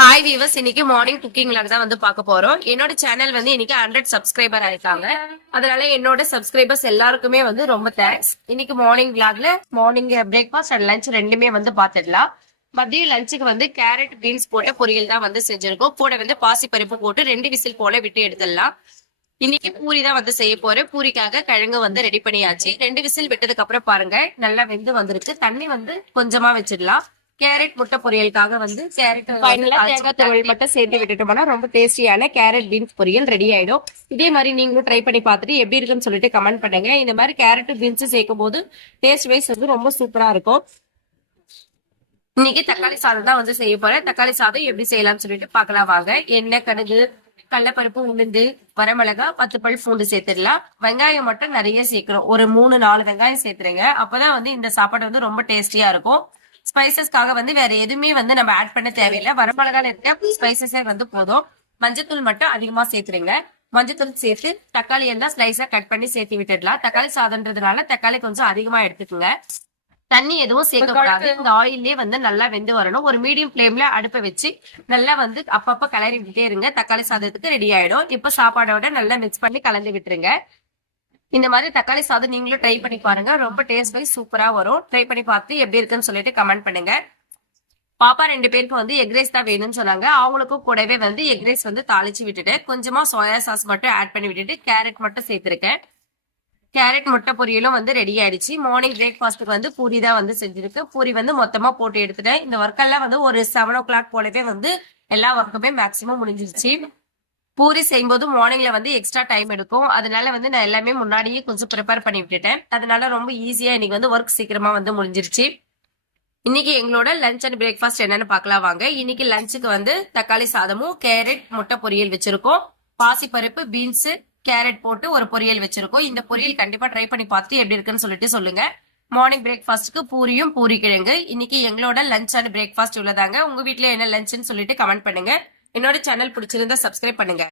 Hi viewers, இன்னைக்கு morning cooking vlog தான் வந்து பார்க்க போறோம். என்னோட சேனல் வந்து இன்னைக்கு 100 சப்ஸ்கிரைபர் ஆயிருக்காங்க. அதனால என்னோட சப்ஸ்கிரைபர்ஸ் எல்லாருக்குமே வந்து ரொம்ப தேங்க்ஸ். இன்னைக்கு மார்னிங் விளாக்ல மார்னிங் பிரேக்ஃபாஸ்ட் அண்ட் லஞ்ச் ரெண்டுமே வந்து பாத்துடலாம். மதியம் லஞ்சுக்கு வந்து கேரட் பீன்ஸ் போட்ட பொரியல் தான் வந்து செஞ்சிருக்கோம். கூட வந்து பாசி பருப்பு போட்டு 2 விசில் போல விட்டு எடுத்துடலாம். இன்னைக்கு பூரி தான் வந்து செய்ய போறேன். பூரிக்காக கிழங்கு வந்து ரெடி பண்ணியாச்சு. 2 விசில் விட்டதுக்கு அப்புறம் பாருங்க நல்லா வெந்து வந்துருச்சு. தண்ணி வந்து கொஞ்சமா வச்சிடலாம். கேரட் முட்டை பொரியலுக்காக வந்து கேரட் தேங்காய் துருவல் மட்டும் சேர்த்து விட்டுட்டோம்னா ரொம்ப டேஸ்டியான கேரட் பீன்ஸ் பொரியல் ரெடி ஆயிடும். இதே மாதிரி நீங்களும் ட்ரை பண்ணி பார்த்துட்டு எப்படி இருக்குன்னு சொல்லிட்டு கமெண்ட் பண்ணுங்க. இந்த மாதிரி கேரட் பீன்ஸ் சேர்க்கும் போது டேஸ்ட் வைஸ் வந்து ரொம்ப சூப்பரா இருக்கும். இன்னைக்கு தக்காளி சாதம் தான் வந்து செய்ய போறேன். தக்காளி சாதம் எப்படி செய்யலாம்னு சொல்லிட்டு பார்க்கலாம் வாங்க. எண்ணெய், கடுகு, கடலைப்பருப்பு, உளுந்து, வரமிளகா, 10 பல் பூண்டு சேர்த்துடலாம். வெங்காயம் மட்டும் நிறைய சேர்க்கிறோம். ஒரு 3-4 வெங்காயம் சேர்த்துருங்க. அப்பதான் வந்து இந்த சாப்பாடு வந்து ரொம்ப டேஸ்டியா இருக்கும். ஸ்பைசஸ்க்காக வந்து வேற எதுவுமே வந்து நம்ம ஆட் பண்ண தேவையில்லை. வரமிளகால இருக்க ஸ்பைசஸே வந்து போதும். மஞ்சத்தூள் மட்டும் அதிகமா சேர்த்துருங்க. மஞ்சத்தூள் சேர்த்து தக்காளி எல்லாம் ஸ்லைஸா கட் பண்ணி சேர்த்து விட்டுடலாம். தக்காளி சாதம்ன்றதுனால தக்காளி கொஞ்சம் அதிகமா எடுத்துக்கோங்க. தண்ணி எதுவும் சேர்க்கக்கூடாது. இந்த ஆயிலே வந்து நல்லா வெந்து வரணும். ஒரு மீடியம் ஃபிளேம்ல அடுப்பை வச்சு நல்லா வந்து அப்பப்ப கிளறி விட்டே இருங்க. தக்காளி சாதத்துக்கு ரெடி ஆயிடும். இப்ப சாப்பாடோட நல்லா மிக்ஸ் பண்ணி கலந்து விட்டுருங்க. இந்த மாதிரி தக்காளி சாதம் நீங்களும் ட்ரை பண்ணி பாருங்க. ரொம்ப டேஸ்ட் வைஸ் சூப்பரா வரும். ட்ரை பண்ணி பார்த்து எப்படி இருக்குன்னு சொல்லிட்டு கமெண்ட் பண்ணுங்க. பாப்பா 2 பேருக்கு வந்து எக்ரைஸ் தான் வேணும்னு சொன்னாங்க. அவங்களுக்கும் கூடவே வந்து எக்ரைஸ் வந்து தாளிச்சு விட்டுட்டு கொஞ்சமா சோயா சாஸ் மட்டும் ஆட் பண்ணி விட்டுட்டு கேரட் மட்டும் சேர்த்திருக்கேன். கேரட் முட்டை பொரியலும் வந்து ரெடி ஆயிடுச்சு. மார்னிங் பிரேக்ஃபாஸ்ட்டுக்கு வந்து பூரி தான் வந்து செஞ்சிருக்கு. பூரி வந்து மொத்தமா போட்டு எடுத்துட்டேன். இந்த ஒர்க் எல்லாம் வந்து ஒரு 7 o'clock போலவே வந்து எல்லா ஒர்க்குமே மேக்சிமம் முடிஞ்சிருச்சு. பூரி செய்யும்போது மார்னிங்ல வந்து எக்ஸ்ட்ரா டைம் எடுக்கும். அதனால வந்து நான் எல்லாமே முன்னாடியே கொஞ்சம் ப்ரிப்பேர் பண்ணி விட்டுட்டேன். அதனால ரொம்ப ஈஸியா இன்னைக்கு வந்து ஒர்க் சீக்கிரமா வந்து முடிஞ்சிருச்சு. இன்னைக்கு எங்களோட லஞ்ச் அண்ட் பிரேக்ஃபாஸ்ட் என்னன்னு பார்க்கலாம் வாங்க. இன்னைக்கு லஞ்சுக்கு வந்து தக்காளி சாதமும் கேரட் முட்டை பொரியல் வச்சிருக்கோம். பாசிப்பருப்பு, பீன்ஸ், கேரட் போட்டு ஒரு பொரியல் வச்சிருக்கோம். இந்த பொரியல் கண்டிப்பா ட்ரை பண்ணி பார்த்து எப்படி இருக்குன்னு சொல்லிட்டு சொல்லுங்க. மார்னிங் பிரேக்ஃபாஸ்ட்டுக்கு பூரியும் பூரி கிழங்கு. இன்னைக்கு எங்களோட லஞ்ச் அண்ட் பிரேக்ஃபாஸ்ட் உள்ளதாங்க. உங்க வீட்டுல என்ன லஞ்சுன்னு சொல்லிட்டு கமெண்ட் பண்ணுங்க. என்னோட சேனல் பிடிச்சிருந்தா சப்ஸ்கிரைப் பண்ணுங்க.